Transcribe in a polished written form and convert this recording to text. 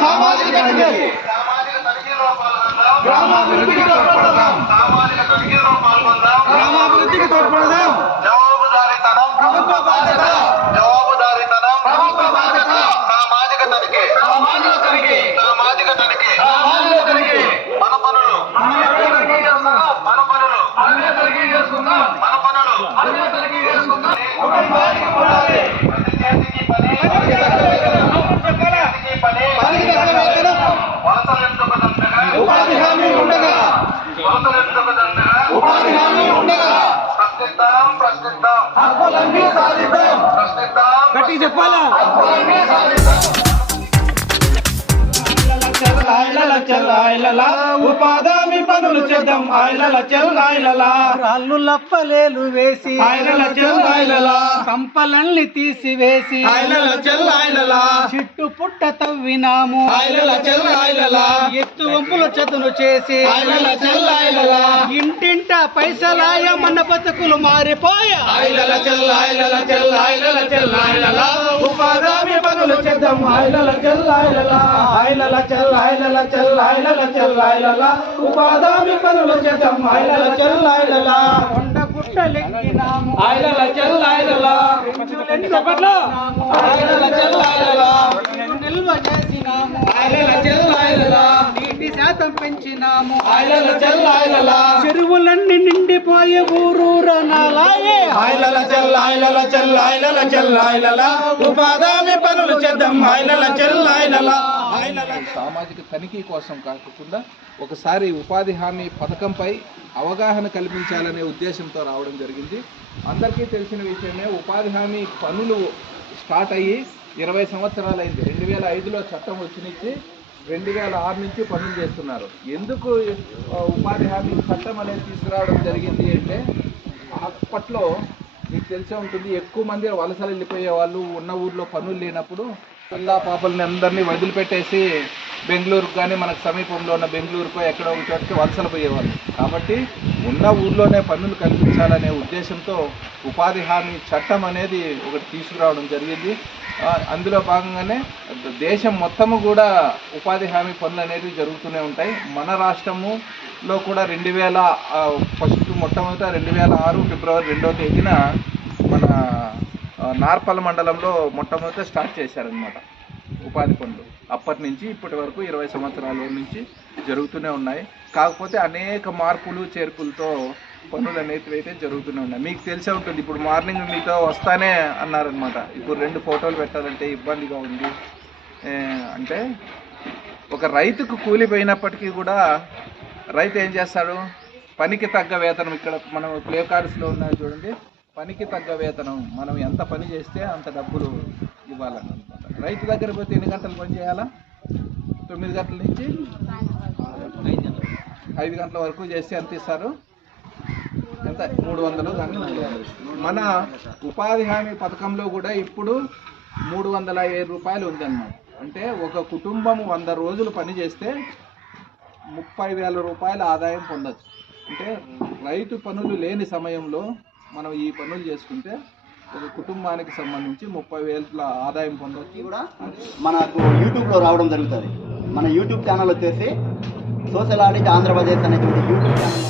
సామాజిక తనిఖీ గ్రామాభివృద్ధికి తోడ్పడదాం. ప్రభుత్వ బాధ్యత సామాజిక తనిఖీ మన పనులు ఉపాధి హామీ ఉండగా ప్రశ్నిద్దాం హక్కులన్నీ సాధిద్దాం. గట్టి చెప్పాలా? ఉపాధి పనులు చేద్దాం. రాళ్ళు లప్పలేలు వేసి కంపలన్నీ తీసివేసి చిట్టు పుట్ట తవ్వినాము. ఎత్తు వంపుల చదును చేసి ఇంటింట పైసలాయ మన బతుకులు మారిపోయా. ఉపాధి పనులు చేద్దాం. ఉపాధి పనులు చేద్దాం. కొండ గుట్టలెక్కినాము. నిల్వ చేసినాము. నీటి శాతం పెంచినాము. చెరువులన్నీ నిండిపోయే ఊరూరనాలాయే. ఉపాధి పనులు చేద్దాం. సామాజిక తనిఖీ కోసం కాకుండా ఒకసారి ఉపాధి హామీ పథకంపై అవగాహన కల్పించాలనే ఉద్దేశంతో రావడం జరిగింది. అందరికీ తెలిసిన విషయమే, ఉపాధి హామీ పనులు స్టార్ట్ అయ్యి 20 సంవత్సరాలైంది. 2005లో చట్టం వచ్చినిచ్చి 2006 నుంచి పనులు చేస్తున్నారు. ఎందుకు ఉపాధి హామీ చట్టం అనేది తీసుకురావడం జరిగింది అంటే, అప్పట్లో మీకు తెలిసే ఉంటుంది, ఎక్కువ మంది వలసలు వెళ్ళిపోయే వాళ్ళు ఉన్న ఊర్లో పనులు లేనప్పుడు పిల్ల పాపల్ని అందరినీ వదిలిపెట్టేసి బెంగళూరుకు కానీ మనకు సమీపంలో ఉన్న బెంగళూరుకో ఎక్కడో ఒక చోటుకి వలసలు పోయేవాళ్ళు. కాబట్టి ఉన్న ఊర్లోనే పనులు కల్పించాలనే ఉద్దేశంతో ఉపాధి హామీ చట్టం అనేది ఒకటి తీసుకురావడం జరిగింది. అందులో భాగంగానే దేశం మొత్తము కూడా ఉపాధి హామీ పనులు అనేవి జరుగుతూనే ఉంటాయి. మన రాష్ట్రంలో కూడా మొట్టమొదట 2006 ఫిబ్రవరి 2వ తేదీన మన నార్పల్ మండలంలో మొట్టమొదట స్టార్ట్ చేశారనమాట ఉపాధి పనులు. అప్పటి నుంచి ఇప్పటి వరకు 20 సంవత్సరాల నుంచి జరుగుతూనే ఉన్నాయి. కాకపోతే అనేక మార్పులు చేర్పులతో పనులు అనేవి అయితే జరుగుతూనే ఉన్నాయి. మీకు తెలిసే ఉంటుంది, ఇప్పుడు మార్నింగ్ మీతో వస్తానే అన్నారనమాట, ఇప్పుడు 2 ఫోటోలు పెట్టాలంటే ఇబ్బందిగా ఉంది అంటే, ఒక రైతుకు కూలిపోయినప్పటికీ కూడా రైతు ఏం చేస్తాడు? పనికి తగ్గ వేతనం, ఇక్కడ మనం ప్లే కార్డ్స్లో ఉన్నాయి చూడండి, పనికి తగ్గ వేతనం, మనం ఎంత పని చేస్తే అంత డబ్బులు ఇవ్వాలన్నమాట. రైతు దగ్గర పోతే ఎన్ని గంటలు పని చేయాలా? 9 గంటల నుంచి 5 గంటల వరకు చేస్తే ఎంత ఇస్తారు? ఎంత? 300 కానీ 400. మన ఉపాధి హామీ పథకంలో కూడా ఇప్పుడు 305 రూపాయలు ఉందన్నమాట. అంటే ఒక కుటుంబం 100 రోజులు పని చేస్తే 30,000 రూపాయల ఆదాయం పొందచ్చు. అంటే రైతు పనులు లేని సమయంలో మనం ఈ పనులు చేసుకుంటే ఒక కుటుంబానికి సంబంధించి 30,000 ఆదాయం పొందవచ్చు. కూడా మనకు యూట్యూబ్లో రావడం జరుగుతుంది. మన యూట్యూబ్ ఛానల్ వచ్చేసి సోషల్ ఆడిట్ ఆంధ్రప్రదేశ్ అనేటువంటి యూట్యూబ్ ఛానల్